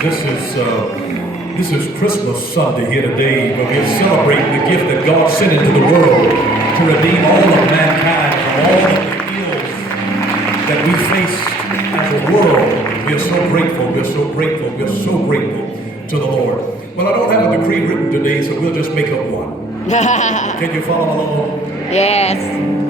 This is Christmas Sunday here today, where we're celebrating the gift that God sent into the world to redeem all of mankind from all of the ills that we faced as a world. We're so grateful, we're so grateful, we're so grateful to the Lord. Well, I don't have a decree written today, so we'll just make up one. Can you follow along? Yes.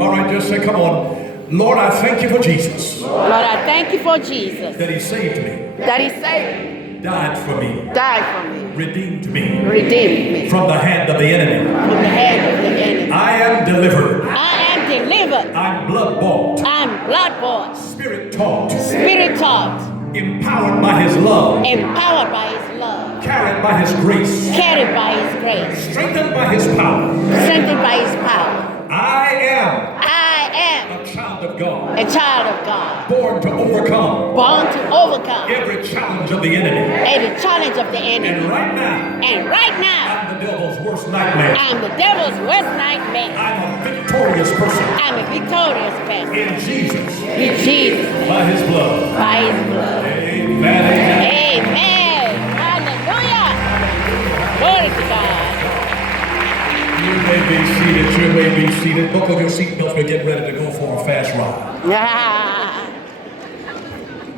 All right, just say, come on. Lord, I thank you for Jesus. Lord, I thank you for Jesus. That he saved me. That he saved me. Died for me. Died for me. Redeemed me. Redeemed me. From the hand of the enemy. From the hand of the enemy. I am delivered. I am delivered. I'm blood bought. I'm blood bought. Spirit taught. Spirit taught. Empowered by his love. Empowered by his love. Carried by his grace. Carried by his grace. Strengthened by his power. Strengthened by his power. I am a child of God. A child of God. Born to overcome. Born to overcome. Every challenge of the enemy. Every challenge of the enemy. And right now. I'm the devil's worst nightmare. I'm the devil's worst nightmare. I'm a victorious person. I'm a victorious person. In Jesus. In Jesus. By his blood. By his blood. Amen. Amen. Hallelujah. Glory to God. You may be seated. You may be seated. Buckle your seatbelts. We're getting ready to go for a fast ride.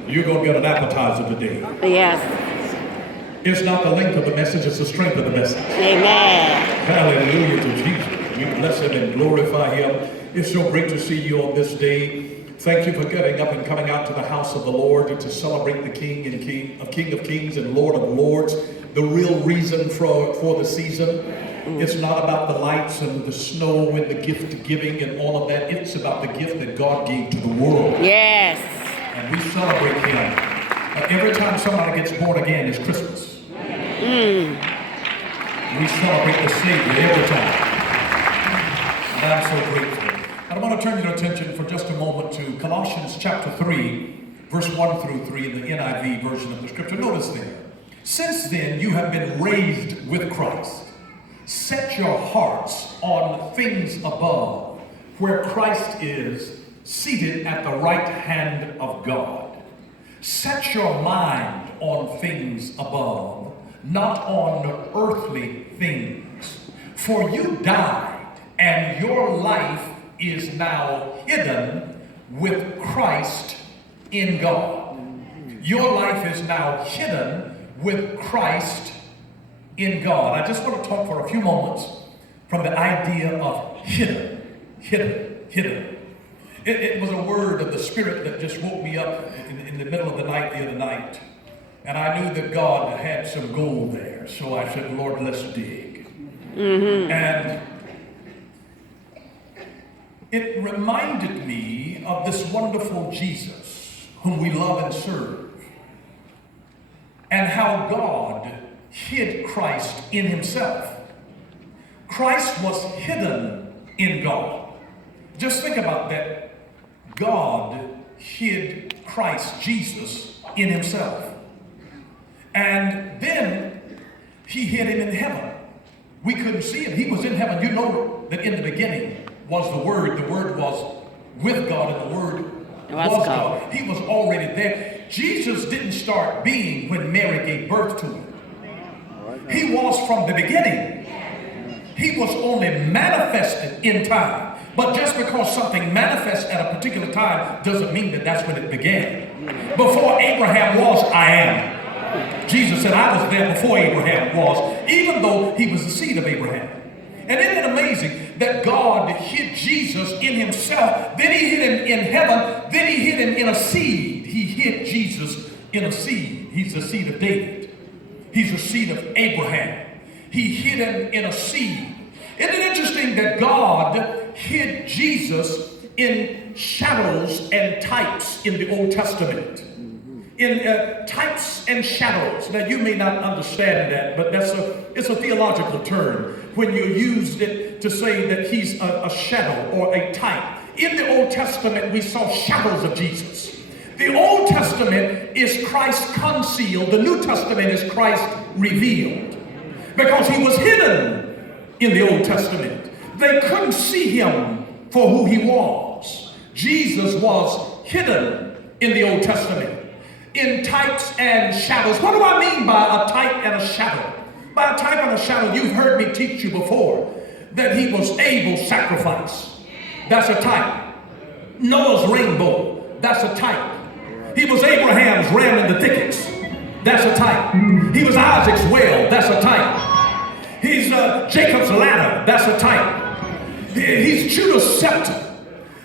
You're going to get an appetizer today. Yes. It's not the length of the message, it's the strength of the message. Amen. Hallelujah to Jesus. We bless him and glorify him. It's so great to see you on this day. Thank you for getting up and coming out to the house of the Lord to celebrate the King of Kings and Lord of Lords. The real reason for the season. It's not about the lights and the snow and the gift giving and all of that. It's about the gift that God gave to the world. Yes. And we celebrate him. Every time somebody gets born again, it's Christmas. We celebrate the Savior every time. And I'm so grateful. And I want to turn your attention for just a moment to Colossians chapter 3, verse 1 through 3 in the NIV version of the scripture. Notice there. Since then you have been raised with Christ. Set your hearts on things above, where Christ is seated at the right hand of God. Set your mind on things above, not on earthly things. For you died, and your life is now hidden with Christ in God. Your life is now hidden with Christ in God. I just want to talk for a few moments from the idea of hidden. It was a word of the Spirit that just woke me up in the middle of the night the other night. And I knew that God had some gold there. So I said, Lord, let's dig. And it reminded me of this wonderful Jesus whom we love and serve. And how God hid Christ in himself. Christ was hidden in God. Just think about that. God hid Christ Jesus in himself. And then he hid him in heaven. We couldn't see him. He was in heaven. You know that in the beginning was the Word. The Word was with God, and the Word was God. He was already there. Jesus didn't start being when Mary gave birth to him. He was from the beginning. He was only manifested in time. But just because something manifests at a particular time doesn't mean that that's when it began. Before Abraham was, I am. Jesus said, I was there before Abraham was, even though he was the seed of Abraham. And isn't it amazing that God hid Jesus in himself, then he hid him in heaven, then he hid him in a seed. He hid Jesus in a seed. He's the seed of David. He's the seed of Abraham. He hid him in a seed. Isn't it interesting that God hid Jesus in shadows and types in the Old Testament? In types and shadows. Now you may not understand that, but it's a theological term when you use it to say that he's a shadow or a type. In the Old Testament, we saw shadows of Jesus. The Old Testament is Christ concealed. The New Testament is Christ revealed. Because he was hidden in the Old Testament. They couldn't see him for who he was. Jesus was hidden in the Old Testament. in types and shadows. What do I mean by a type and a shadow? By a type and a shadow, you've heard me teach you before that he was Abel's sacrifice. That's a type. Noah's rainbow. That's a type. He was Abraham's ram in the thickets. That's a type. He was Isaac's well. That's a type. He's Jacob's ladder. That's a type. He's Judah's scepter.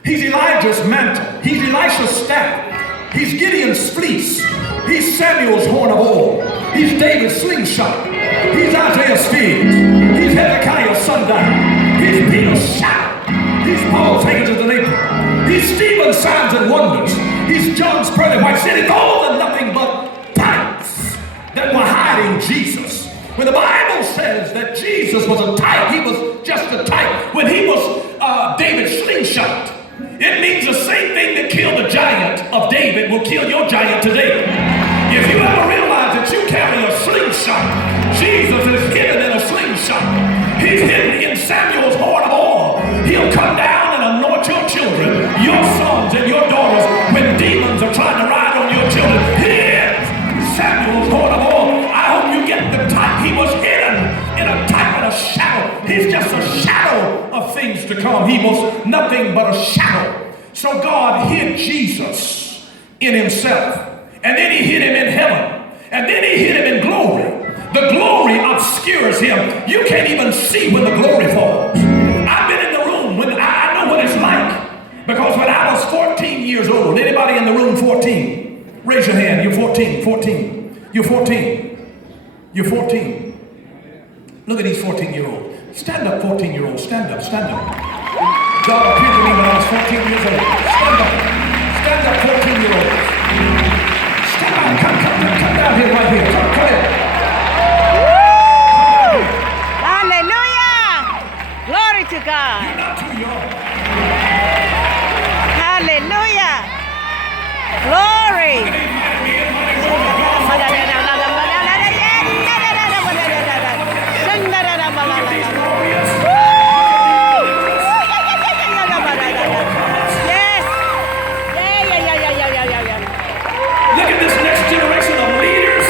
He's Elijah's mantle. He's Elisha's staff. He's Gideon's fleece. He's Samuel's horn of oil. He's David's slingshot. He's Isaiah's figs. He's Hezekiah's sundial. He's Peter's shout. He's Paul's handkerchief and apron. He's Stephen's signs and wonders. He's John's pearly white city. Those are nothing but types that were hiding Jesus. When the Bible says that Jesus was a type, he was just a type. When he was David's slingshot, it means the same thing that killed the giant of David will kill your giant today. If you ever realize that you carry a slingshot, Jesus is hidden in a slingshot. He's hidden in Samuel's horn of oil. He'll come down and anoint your children, your sons and your daughters, when demons are trying to ride on your children. He is Samuel's horn of oil. I hope you get the type. He was hidden in a type and a shadow. He's just a shadow of things to come. He was nothing but a shadow. So God hid Jesus in himself. And then he hid him in heaven. And then he hid him in glory. The glory obscures him. You can't even see when the glory falls. I've been in the room when I know what it's like. Because when I was 14 years old, anybody in the room 14? Raise your hand. You're 14. 14. You're 14. You're 14. Look at these 14-year-olds. Stand up, 14-year-olds. Stand up. Stand up. God appeared to me when I was 14 years old. Stand up. Stand up, 14-year-olds. Stand up. Come down here, right here. Come here. Hallelujah. Glory to God. You're not too young. Hallelujah. Glory. Yes. Yeah. Look at this next generation of leaders.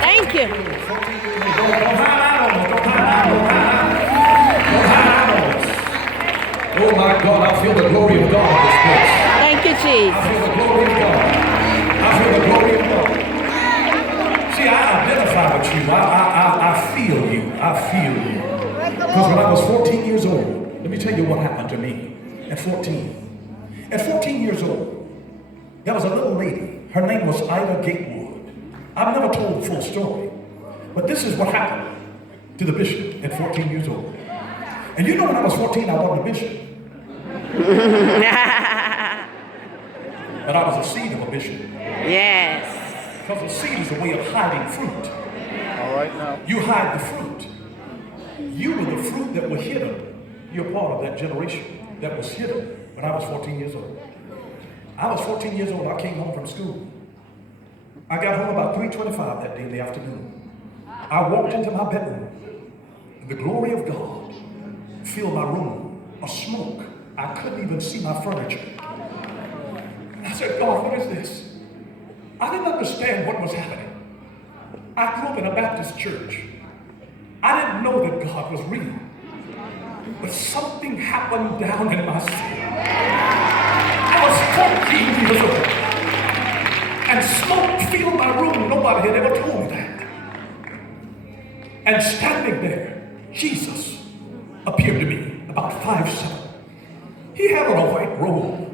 Thank you. Oh my God, I feel the glory of God in this place. Thank you, I Jesus. feel the glory of God. I feel the glory of God. See, I identify with you. I feel you. I feel you. Because when I was 14 years old, let me tell you what happened to me at 14. At 14 years old, there was a little lady. Her name was Ida Gatewood. I've never told the full story, but this is what happened to the bishop at 14 years old. And you know, when I was 14, I wasn't a bishop. But I was a seed of a bishop. Yes. Because a seed is a way of hiding fruit. All right now. You hide the fruit. You were the fruit that were hidden. You're part of that generation that was hidden when I was 14 years old. I was 14 years old. I came home from school. I got home about 3:25 that day in the afternoon. I walked into my bedroom. The glory of God filled my room. A smoke. I couldn't even see my furniture. And I said, God, what is this? I didn't understand what was happening. I grew up in a Baptist church. I didn't know that God was real. But something happened down in my soul. I was 14 years old. And smoke filled my room. Nobody had ever told me that. And standing there, Jesus appeared to me about 5'7". He had on a white robe.